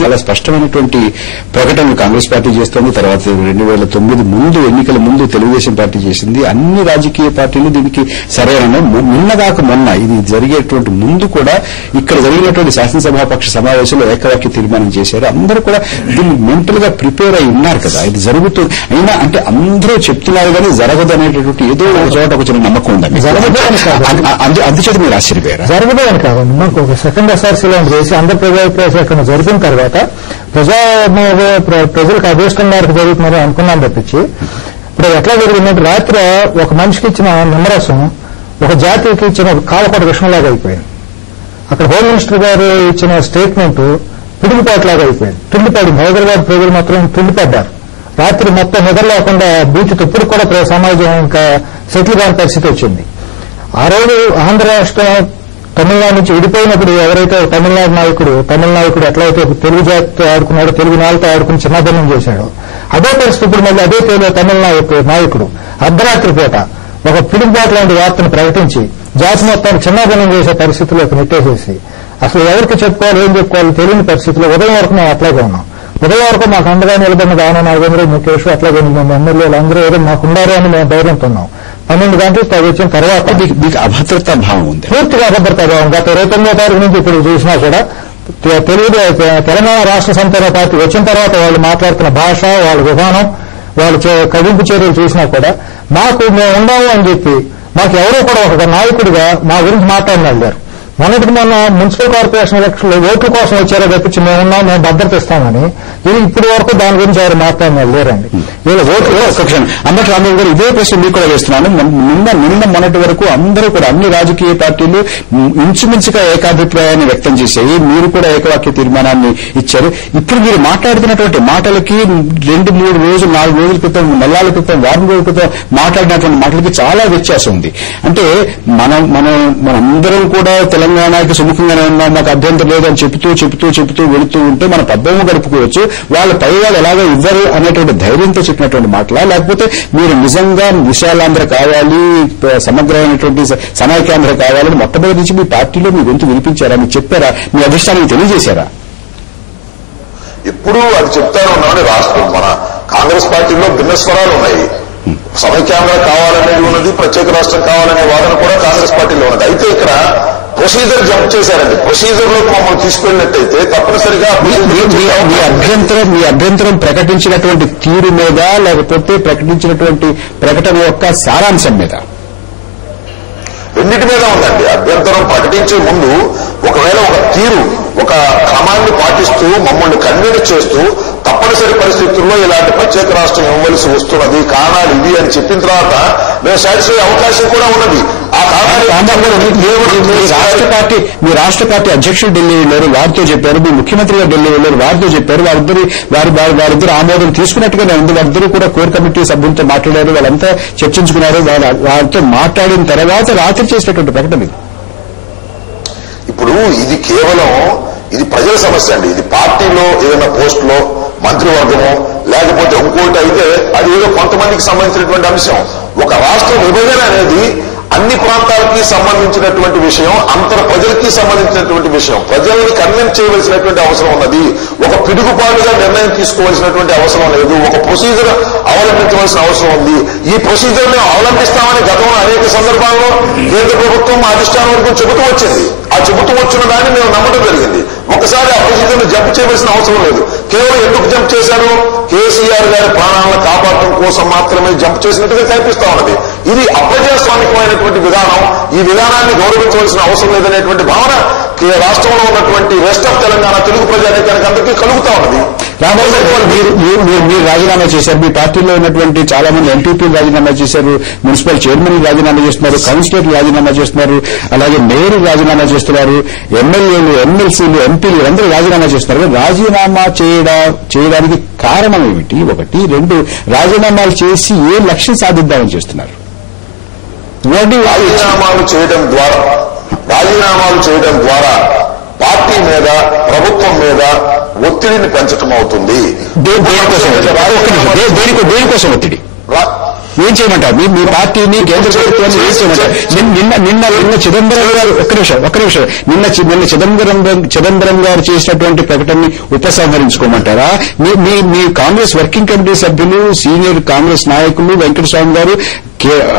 చాలా స్పష్టమైనటువంటి ప్రకటనలు కాంగ్రెస్ పార్టీ చేస్తోంది. తర్వాత 2009 ముందు ఎన్నికల ముందు తెలుగుదేశం పార్టీ చేసింది. అన్ని రాజకీయ పార్టీలు దీనికి సరైన నిన్నగాక మొన్న ఇది జరిగేటువంటి ముందు కూడా ఇక్కడ జరిగినటువంటి శాసనసభాపక్ష సమావేశంలో ఏకవాక్య తీర్మానం చేశారు. అందరూ కూడా దీన్ని మెంటల్ గా ప్రిపేర్ అయి ఉన్నారు కదా. ఇది జరుగుతుంది అయినా అంటే అందరూ చెప్తున్నారు కానీ జరగదు అనేటటువంటి ఏదో ఒక చోట ఒక చిన్న నమ్మకం ఉందండి. అందుచేత మీరు ఆశ్చర్యపోయారు. జరగదు అని కాదండి. మాకు ఒక సెకండ్ ఎస్ఆర్సీలో చేసి ఆంధ్రప్రదేశ్ జరిగిన తర్వాత ప్రజలకు అభీష్టం మేరకు జరుగుతుందని అనుకున్నాం తప్పించి ఇప్పుడు ఎట్లా జరిగిందంటే రాత్రి ఒక మనిషికి ఇచ్చిన నిమ్మరసం ఒక జాతికి ఇచ్చిన కాలకోట విషయంలాగా అయిపోయింది. అక్కడ హోమ్ మినిస్టర్ గారు ఇచ్చిన స్టేట్మెంట్ పిడుగుపాటులాగా అయిపోయింది. తుండిపడింది. హైదరాబాద్ ప్రజలు మాత్రం తుండిపడ్డారు. రాత్రి మొత్తం నిద్ర లేకుండా బీచ్తో ఇప్పుడు కూడా సమాజం ఇంకా సెటిల్ కాని పరిస్థితి వచ్చింది. ఆ రోజు ఆంధ్ర రాష్ట్రం తమిళనాడు నుంచి విడిపోయినప్పుడు ఎవరైతే తమిళనాడు నాయకుడు ఎట్లయితే తెలుగు జాతితో ఆడుకున్నాడో తెలుగు నాళ్ళతో ఆడుకుని చిన్నభిన్నం చేశాడో అదే పరిస్థితి ఇప్పుడు మళ్ళీ అదే తమిళ నాయకుడు అర్ధరాత్రి పూట ఒక పిడుగుబాటు లాంటి వార్తను ప్రకటించి జాతి మొత్తాన్ని చిన్నభిన్నం చేసే పరిస్థితుల్లోకి నెట్టేసేసి అసలు ఎవరికి చెప్పుకోవాలి ఏం చెప్పుకోవాలి తెలియని పరిస్థితిలో ఉదయం వరకు మేము అట్లాగే ఉన్నాం. ఉదయం వరకు మాకు అండగా నిలబడిన దాన నాగేంద్ర ముఖేష్ అట్లాగే ఎమ్మెల్యేలు అందరూ ఏదో మాకు ఉండారు అని మేము ధైర్యంతో ఉన్నాం. 12 గంటలు వచ్చిన తర్వాత మీకు అభద్రతా భావం ఉంది. పూర్తిగా అభద్రతా భావం. గత 29వ తారీఖు నుంచి ఇప్పుడు చూసినా కూడా తెలంగాణ రాష్ట్ర సంపద పార్టీ వచ్చిన తర్వాత వాళ్ళు మాట్లాడుతున్న భాష, వాళ్ళ విధానం, వాళ్ళు కవింపు చర్యలు చూసినా కూడా మాకు మేము ఉండాము అని చెప్పి మాకు ఎవరో కూడా ఒక నాయకుడిగా మా గురించి మాట్లాడినారు. మొన్నటికి మొన్న మున్సిపల్ కార్పొరేషన్ ఎలక్షన్లో ఓట్ల కోసం వచ్చారో తప్పించి మేమున్నాం, మేము భద్రత ఇస్తామని ఇది ఇప్పటి వరకు దాని గురించి ఎవరు మాట్లాడినారు లేరండి. వీళ్ళ ఓట్లు అన్నట్టు రాంబాబు గారు ఇదే ప్రశ్న మీకు కూడా వేస్తున్నాను. నిన్న మొన్నటి వరకు అందరూ కూడా అన్ని రాజకీయ పార్టీలు ఇంచుమించుగా ఏకాభిప్రాయాన్ని వ్యక్తం చేశాయి. మీరు కూడా ఏకవాక్య తీర్మానాన్ని ఇచ్చారు. ఇప్పుడు మీరు మాట్లాడుతున్నటువంటి మాటలకి 2-3 రోజులు 4 రోజుల క్రితం, నెలల క్రితం, వారం రోజుల క్రితం మాట్లాడినటువంటి మాటలకి చాలా వ్యత్యాసం ఉంది. అంటే మనందరం కూడా తెలంగాణకి సుముఖంగానే ఉన్నాం, మాకు అభ్యంతరం లేదని చెబుతూ వెళుతూ ఉంటే మన పబ్బము గడుపుకోవచ్చు. వాళ్ళ పై వాళ్ళు ఎలాగో ఇవ్వరు అనేటువంటి ధైర్యంతో చెప్పినటువంటి మాటలా, లేకపోతే మీరు నిజంగా విశాలాంధ్ర కావాలి, సమగ్రమైనటువంటి సమైక్యాంధ్ర కావాలని మొట్టమొదటి నుంచి మీ పార్టీలో మీ గొంతు వినిపించారా, మీకు చెప్పారా, మీ అధిష్టానానికి తెలియజేశారా? ఇప్పుడు అది చెప్తాను ఉన్నామని రాష్ట్రం మన కాంగ్రెస్ పార్టీలో భిన్న స్వరాలు ఉన్నాయి. సమైక్యాంధ్ర కావాలనేది ఉన్నది, ప్రత్యేక రాష్ట్రం కావాలనే వాదన కూడా కాంగ్రెస్ పార్టీలో ఉన్నది. అయితే ఇక్కడ ప్రొసీజర్ జంప్ చేశారండి. ప్రొసీజర్ లోకి మమ్మల్ని తీసుకెళ్లినట్టయితే తప్పనిసరిగా మీ అభ్యంతరం ప్రకటించినటువంటి తీరు మీద లేకపోతే ప్రకటించినటువంటి ప్రకటన యొక్క సారాంశం మీద? రెండింటి మీద ఉందండి. అభ్యంతరం ప్రకటించే ముందు ఒకవేళ ఒక తీరు, ఒక క్రమాన్ని పాటిస్తూ మమ్మల్ని కన్విన్స్ చేస్తూ తప్పనిసరి పరిస్థితుల్లో ఇలాంటి ప్రత్యేక రాష్ట్రం ఇవ్వవలసి వస్తున్నది, కారణాలు ఇవి అని చెప్పిన తర్వాత మేము సాటిస్ఫై అవకాశం కూడా ఉన్నది. ఆ కారణాలు మీ రాష్ట్ర పార్టీ అధ్యక్షుడు ఢిల్లీ వెళ్లారు, వారితో చెప్పారు. మీ ముఖ్యమంత్రి గారు ఢిల్లీ వెళ్లారు, వారితో చెప్పారు. వారిద్దరు ఆమోదం తీసుకున్నట్టుగానే ఉంది. వారిద్దరూ కూడా కోర్ కమిటీ సభ్యులతో మాట్లాడారు, వాళ్ళంతా చర్చించుకున్నారు. వారితో మాట్లాడిన తర్వాత రాత్రి చేసినటువంటి ప్రకటన ఇది. ఇప్పుడు ఇది కేవలం ఇది ప్రజల సమస్య అండి. ఇది పార్టీలో ఏదైనా పోస్టులో మంత్రివర్గము లేకపోతే ఇంకోటి అయితే అది ఏదో కొంతమందికి సంబంధించినటువంటి అంశం. ఒక రాష్ట్ర విభజన అనేది అన్ని ప్రాంతాలకి సంబంధించినటువంటి విషయం, అంతర ప్రజలకి సంబంధించినటువంటి విషయం. ప్రజల్ని కన్విన్స్ చేయవలసినటువంటి అవసరం ఉన్నది. ఒక పిడుగుపాటుగా నిర్ణయం తీసుకోవాల్సినటువంటి అవసరం లేదు. ఒక ప్రొసీజర్ అవలంబించవలసిన అవసరం ఉంది. ఈ ప్రొసీజర్ ని అవలంబిస్తామని గతంలో అనేక సందర్భాల్లో కేంద్ర ప్రభుత్వం అధిష్టానం వరకు చెబుతూ వచ్చింది. ఆ చెబుతూ వచ్చిన దాన్ని మేము నమ్మడం జరిగింది. ఒకసారి ఆ ప్రొసీజర్ ని జంప్ చేయవలసిన అవసరం లేదు. కేవలం ఎందుకు జంప్ చేశారు? కేసీఆర్ గారి ప్రాణాలను కాపాడటం కోసం మాత్రమే జంప్ చేసినట్టుగా కనిపిస్తా ఉన్నది. ఇది అప్రజాస్వామికమైనటువంటి విధానం. ఈ విధానాన్ని గౌరవించవలసిన అవసరం లేదనేటువంటి భావన రాష్ట్రంలో ఉన్నటువంటి రెస్ట్ ఆఫ్ తెలంగాణ తెలుగు ప్రజానీకానికి అందరికీ కలుగుతా ఉన్నది. మీరు రాజీనామా చేశారు. మీ పార్టీలో ఉన్నటువంటి చాలా మంది ఎంపీపీలు రాజీనామా చేశారు, మున్సిపల్ చైర్మన్ రాజీనామా చేస్తున్నారు, కౌన్సిలర్లు రాజీనామా చేస్తున్నారు, అలాగే మేయర్ రాజీనామా చేస్తున్నారు, ఎమ్మెల్యేలు, ఎమ్మెల్సీలు, ఎంపీలు అందరూ రాజీనామా చేస్తున్నారు. రాజీనామా చేయడానికి కారణం ఏమిటి? 1, 2 రాజీనామాలు చేసి ఏ లక్ష్యం సాధిద్దామని చేస్తున్నారు? రాజీనామాలు చేయడం ద్వారా పార్టీ మీద, ప్రభుత్వం మీద ఒత్తిడిని పెంచడం అవుతుంది. దేనికోసం ఒత్తిడి? ఏం చేయమంటారు? మీ పార్టీని కేంద్ర ప్రభుత్వాన్ని ఏం చేయమంటారు? నిన్న చిదంబరం గారు ఒక్క నిమిషం నిన్న చిదంబరం గారు చేసినటువంటి ప్రకటనని ఉపసంహరించుకోమంటారా? మీ కాంగ్రెస్ వర్కింగ్ కమిటీ సభ్యులు, సీనియర్ కాంగ్రెస్ నాయకులు, వెంకటస్వామి గారు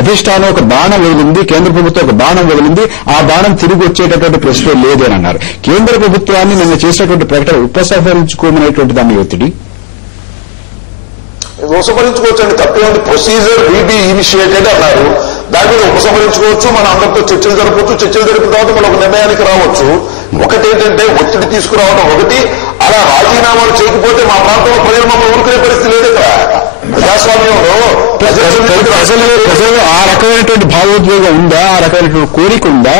అధిష్టానం ఒక బాణం వదిలింది, కేంద్ర ప్రభుత్వం ఒక బాణం వదిలింది, ఆ బాణం తిరిగి వచ్చేటటువంటి ప్రశ్న లేదు అని అన్నారు. కేంద్ర ప్రభుత్వాన్ని నిన్న చేసినటువంటి ప్రకటన ఉపసంహరించుకోమనేటువంటి దాని ఒత్తిడి ఉపసంహరించుకోవచ్చండి, తప్పేంటి? ప్రొసీజర్ బీబీ ఇనిషియేటెడ్ అన్నారు, దాని మీద ఉపసంహరించుకోవచ్చు, మన అందరితో చర్చలు జరపవచ్చు, చర్చలు జరిపిన తర్వాత మనం ఒక నిర్ణయానికి రావచ్చు. ఒకటేంటంటే ఒత్తిడి తీసుకురావడం ఒకటి, అలా రాజీనామాలు చేయకపోతే మా ప్రాంతంలో ప్రజలు మమ్మల్ని ఊరుకునే పరిస్థితి లేదు. ఇక్కడ ప్రజాస్వామ్యంలో ప్రజలు ఆ రకమైనటువంటి భావోద్వేగం ఉందా? ఆ రకమైనటువంటి కోరిక ఉందా?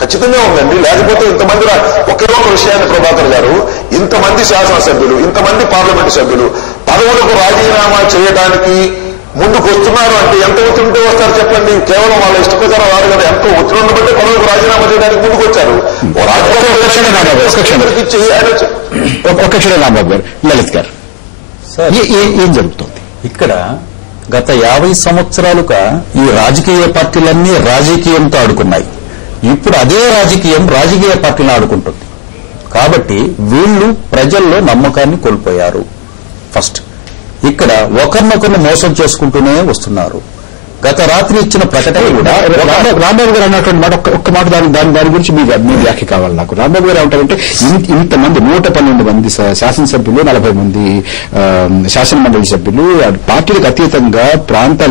ఖచ్చితంగా ఉందండి. లేకపోతే ఇంతమంది ఒకే ఒక విషయాన్ని ప్రభాకర్ గారు, ఇంతమంది శాసనసభ్యులు, ఇంతమంది పార్లమెంటు సభ్యులు పదవులకు రాజీనామా చేయడానికి ముందుకు వస్తున్నారు అంటే ఎంత ఒత్తిడి వస్తారు చెప్పండి? కేవలం వాళ్ళ ఇష్ట ప్రకారం రాదు కదా, ఎంతో ఒత్తిడి ఉండబట్టే పదవులకు రాజీనామా చేయడానికి ముందుకు వచ్చారు. ఒక్క క్షణం రాంబాబు గారు, లలిత్ గారు, ఏం జరుగుతుంది ఇక్కడ? గత 50 సంవత్సరాలుగా ఈ రాజకీయ పార్టీలన్నీ రాజకీయంతో ఆడుకున్నాయి. ఇప్పుడు అదే రాజకీయ పార్టీలు ఆడుకుంటుంది. కాబట్టి వీళ్లు ప్రజల్లో నమ్మకాన్ని కోల్పోయారు. ఫస్ట్ ఇక్కడ ఒకరినొకరిని మోసం చేసుకుంటూనే వస్తున్నారు. గత రాత్రి ఇచ్చిన ప్రకటన కూడా రాంబాబు గారు అన్నటువంటి మాట ఒక్క మాట దాని గురించి మీ వ్యాఖ్య కావాలి నాకు. రాంబాబు గారు ఏమంటారంటే ఇంతమంది 112 మంది శాసనసభ్యులు, 40 మంది శాసన మండలి సభ్యులు పార్టీలకు అతీతంగా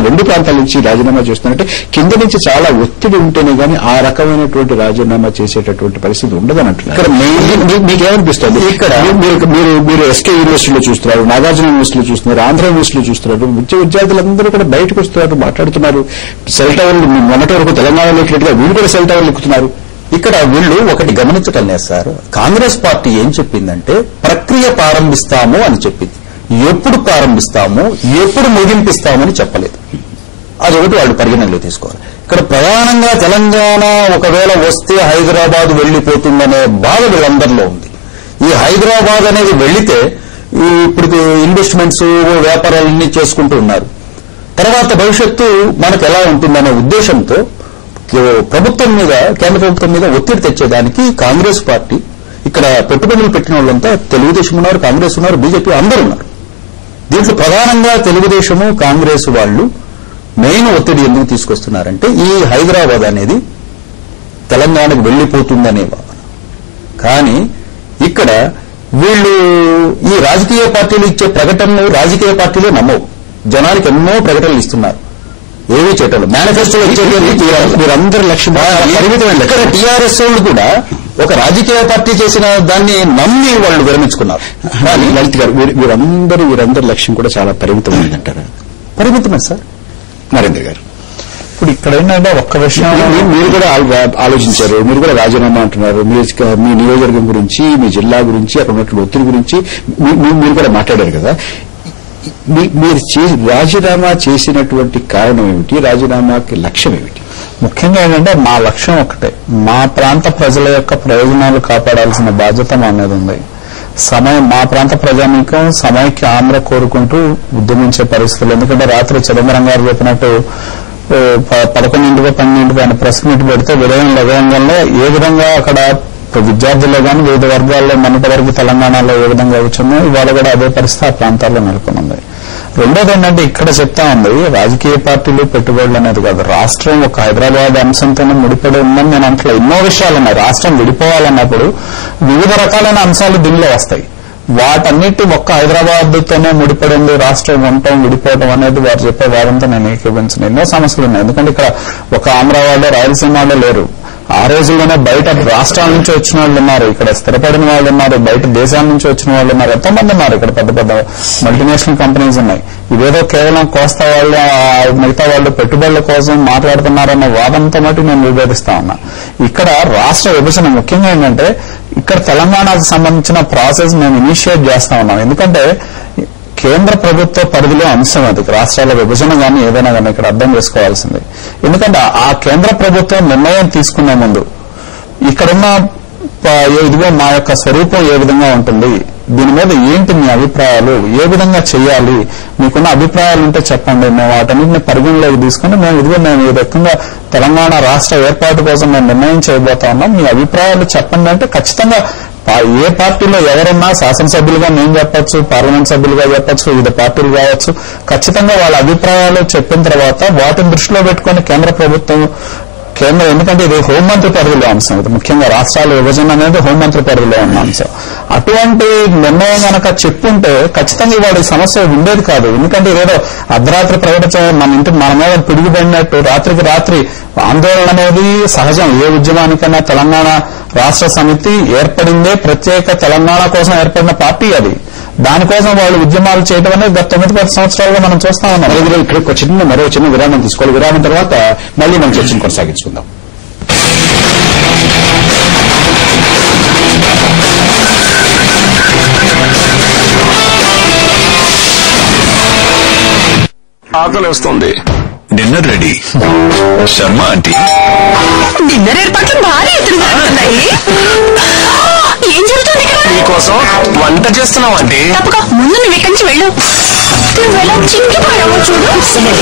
రెండు ప్రాంతాల నుంచి రాజీనామా చేస్తున్నారంటే కింద నుంచి చాలా ఒత్తిడి ఉంటేనే గానీ ఆ రకమైనటువంటి రాజీనామా చేసేటటువంటి పరిస్థితి ఉండదని అంటున్నారు. ఇక్కడ మీకేమనిపిస్తుంది? ఇక్కడ మీరు ఎస్కే యూనివర్సిటీలో చూస్తున్నారు, నాగార్జున యూనివర్సిటీలో చూస్తున్నారు, ఆంధ్ర యూనివర్సిటీలో చూస్తున్నారు, విద్యార్థులందరూ కూడా బయటకు వస్తున్నారు, మాట్లాడుతున్నారు. సెల్ టవర్లు మొన్నటి వరకు తెలంగాణలో ఎక్కినట్టుగా వీళ్ళు కూడా సెల్ టవర్లు ఎక్కుతున్నారు. ఇక్కడ వీళ్ళు ఒకటి గమనించటం లేదు సార్. కాంగ్రెస్ పార్టీ ఏం చెప్పిందంటే ప్రక్రియ ప్రారంభిస్తాము అని చెప్పింది. ఎప్పుడు ప్రారంభిస్తాము, ఎప్పుడు ముగింపిస్తామని చెప్పలేదు. అదొకటి వాళ్ళు పరిగణనలో తీసుకోవాలి. ఇక్కడ ప్రధానంగా తెలంగాణ ఒకవేళ వస్తే హైదరాబాద్ వెళ్లిపోతుందనే బాధ వీళ్ళందరిలో ఉంది. ఈ హైదరాబాద్ అనేది వెళ్లితే ఇప్పుడు ఇన్వెస్ట్మెంట్స్, వ్యాపారాలన్నీ చేసుకుంటూ ఉన్నారు. తర్వాత భవిష్యత్తు మనకు ఎలా ఉంటుందనే ఉద్దేశంతో ప్రభుత్వం మీద, కేంద్ర ప్రభుత్వం మీద ఒత్తిడి తెచ్చేదానికి కాంగ్రెస్ పార్టీ ఇక్కడ పెట్టుబడులు పెట్టిన వాళ్ళంతా తెలుగుదేశం ఉన్నారు, కాంగ్రెస్ ఉన్నారు, బీజేపీ అందరూ ఉన్నారు. దీంట్లో ప్రధానంగా తెలుగుదేశము, కాంగ్రెస్ వాళ్ళు మెయిన్ ఒత్తిడి ఎందుకు తీసుకొస్తున్నారంటే ఈ హైదరాబాద్ అనేది తెలంగాణకు వెళ్లిపోతుందనే భావన. కానీ ఇక్కడ వీళ్ళు ఈ రాజకీయ పార్టీలు ఇచ్చే ప్రకటనలు రాజకీయ పార్టీలే నమ్మవు. జనానికి ఎన్నో ప్రకటనలు ఇస్తున్నారు, ఏమీ చేయటం. మేనిఫెస్టోలో మీరందరూ లక్ష్యం పరిమితమైన ఇక్కడ టీఆర్ఎస్ వాళ్ళు కూడా ఒక రాజకీయ పార్టీ చేసిన దాన్ని నమ్మి వాళ్ళు విరమించుకున్నారు. లలిత్ గారు, వీరందరి లక్ష్యం కూడా చాలా పరిమితమైందంటారా? పరిమితమే సార్. నరేంద్ర గారు, ఇప్పుడు ఇక్కడ ఏంటంటే ఒక్క విషయం మీరు కూడా ఆలోచించారు, మీరు కూడా రాజీనామా అంటున్నారు, మీ నియోజకవర్గం గురించి, మీ జిల్లా గురించి, అక్కడ ఉన్నటువంటి ఒత్తిడి గురించి మీరు కూడా మాట్లాడారు కదా. మీరు రాజీనామా చేసినటువంటి కారణం ఏమిటి? రాజీనామాకి లక్ష్యం ఏమిటి? ముఖ్యంగా ఏంటంటే మా లక్ష్యం ఒకటే, మా ప్రాంత ప్రజల యొక్క ప్రయోజనాలు కాపాడాల్సిన బాధ్యత మా మీద ఉంది. మా ప్రాంత ప్రజానీకం సమైక్య ఆంధ్ర కోరుకుంటూ ఉద్యమించే పరిస్థితులు. ఎందుకంటే రాత్రి చిదంబరం గారు చెప్పినట్టు 11-12 ఆయన ప్రెస్ మీట్ పెడితే ఉదయం లగంగంలో ఏ విధంగా అక్కడ విద్యార్థుల్లో కానీ వివిధ వర్గాల్లో మొన్నటి వరకు తెలంగాణలో ఏ విధంగా వచ్చిందో ఇవాళ కూడా అదే పరిస్థితి ఆ ప్రాంతాల్లో నెలకొని ఉంది. రెండోది ఏంటంటే ఇక్కడ చెప్తా ఉంది, రాజకీయ పార్టీలు పెట్టుబడులు అనేది కాదు, రాష్ట్రం ఒక హైదరాబాద్ అంశంతోనే ముడిపడి ఉందని నేను అంటలే. ఎన్నో విషయాలు ఉన్నాయి. రాష్ట్రం విడిపోవాలన్నప్పుడు వివిధ రకాలైన అంశాలు దీనిలో వస్తాయి. వాటన్నిటి ఒక్క హైదరాబాద్తోనే ముడిపడి ఉంది. రాష్ట్రం ఉండటం, విడిపోవడం అనేది వారు చెప్పే వాదంతో నేను ఏకీభవించను. ఎన్నో సమస్యలు ఉన్నాయి. ఎందుకంటే ఇక్కడ ఒక ఆంధ్ర వాళ్ళు, రాయలసీమ వాళ్ళు లేరు. ఆ రోజుల్లోనే బయట రాష్ట్రాల నుంచి వచ్చిన వాళ్ళు ఉన్నారు, ఇక్కడ స్థిరపడిన వాళ్ళు ఉన్నారు, బయట దేశాల నుంచి వచ్చిన వాళ్ళు ఉన్నారు, ఎంతోమంది ఉన్నారు. ఇక్కడ పెద్ద పెద్ద మల్టీనేషనల్ కంపెనీస్ ఉన్నాయి. ఇవేదో కేవలం కోస్తా వాళ్ళు, మిగతా వాళ్ళు పెట్టుబడుల కోసం మాట్లాడుతున్నారన్న వాదంతో మటు నేను విభేదిస్తా ఉన్నా. ఇక్కడ రాష్ట్ర విభజన ముఖ్యంగా ఏంటంటే ఇక్కడ తెలంగాణకు సంబంధించిన ప్రాసెస్ మేము ఇనిషియేట్ చేస్తా ఉన్నాం. ఎందుకంటే కేంద్ర ప్రభుత్వ పరిధిలో అంశం అది. రాష్ట్రాల విభజన కానీ ఏదైనా కానీ ఇక్కడ అర్థం చేసుకోవాల్సింది. ఎందుకంటే ఆ కేంద్ర ప్రభుత్వం నిర్ణయం తీసుకునే ముందు ఇక్కడున్న ఇదిగో మా యొక్క స్వరూపం ఏ విధంగా ఉంటుంది, దీని మీద ఏంటి మీ అభిప్రాయాలు, ఏ విధంగా చేయాలి, మీకున్న అభిప్రాయాలు ఉంటే చెప్పండి, మేము వాటన్నింటిని పరిగణలోకి తీసుకుని మేము ఈ రకంగా తెలంగాణ రాష్ట్ర ఏర్పాటు కోసం మేము నిర్ణయం చేయబోతా ఉన్నాం, మీ అభిప్రాయాలు చెప్పండి అంటే ఖచ్చితంగా ఏ పార్టీలో ఎవరున్నా శాసనసభ్యులుగా మేము చెప్పొచ్చు, పార్లమెంట్ సభ్యులుగా చెప్పొచ్చు, వివిధ పార్టీలు కావచ్చు, ఖచ్చితంగా వాళ్ళ అభిప్రాయాలు చెప్పిన తర్వాత వాటిని దృష్టిలో పెట్టుకుని ఎందుకంటే ఇది హోంమంత్రి పరిధిలో అంశం, ఇది ముఖ్యంగా రాష్ట్రాల విభజన అనేది హోంమంత్రి పరిధిలో ఉన్న అంశం. అటువంటి నిర్ణయం కనుక చెప్పుంటే ఖచ్చితంగా ఇవాళ ఈ సమస్య ఉండేది కాదు. ఎందుకంటే ఏదో అర్ధరాత్రి ప్రకటించడం మన మీద పిడిగిపడినట్టు రాత్రికి రాత్రి ఆందోళన అనేది సహజం. ఏ ఉద్యమానికైనా తెలంగాణ రాష్ట్ర సమితి ఏర్పడిందే ప్రత్యేక తెలంగాణ కోసం ఏర్పడిన పార్టీ అది. దానికోసం వాళ్ళు ఉద్యమాలు చేయడం అనేది గత 9-10 సంవత్సరాలుగా మనం చూస్తా ఉన్నాం. ఇక్కడ మరో చిన్న విరామం తీసుకోవాలి. విరామం తర్వాత మళ్ళీ మనం చర్చను కొనసాగించుకుందాం. ఆకలి వస్తుంది. Dinner ready. Sharma aunty dinner ఏర్పాట్లు భారీ ఎత్తున జరుగుతున్నాయి. ఏం జరుగుతుంది ఇక్కడ? నీకోసం వంట చేస్తున్నావు అంటే తప్పక ముందు నువ్వు ఇక్కడి నుంచి వెళ్ళు. నువ్వు ఎలా చిక్కిపోయావో చూడు.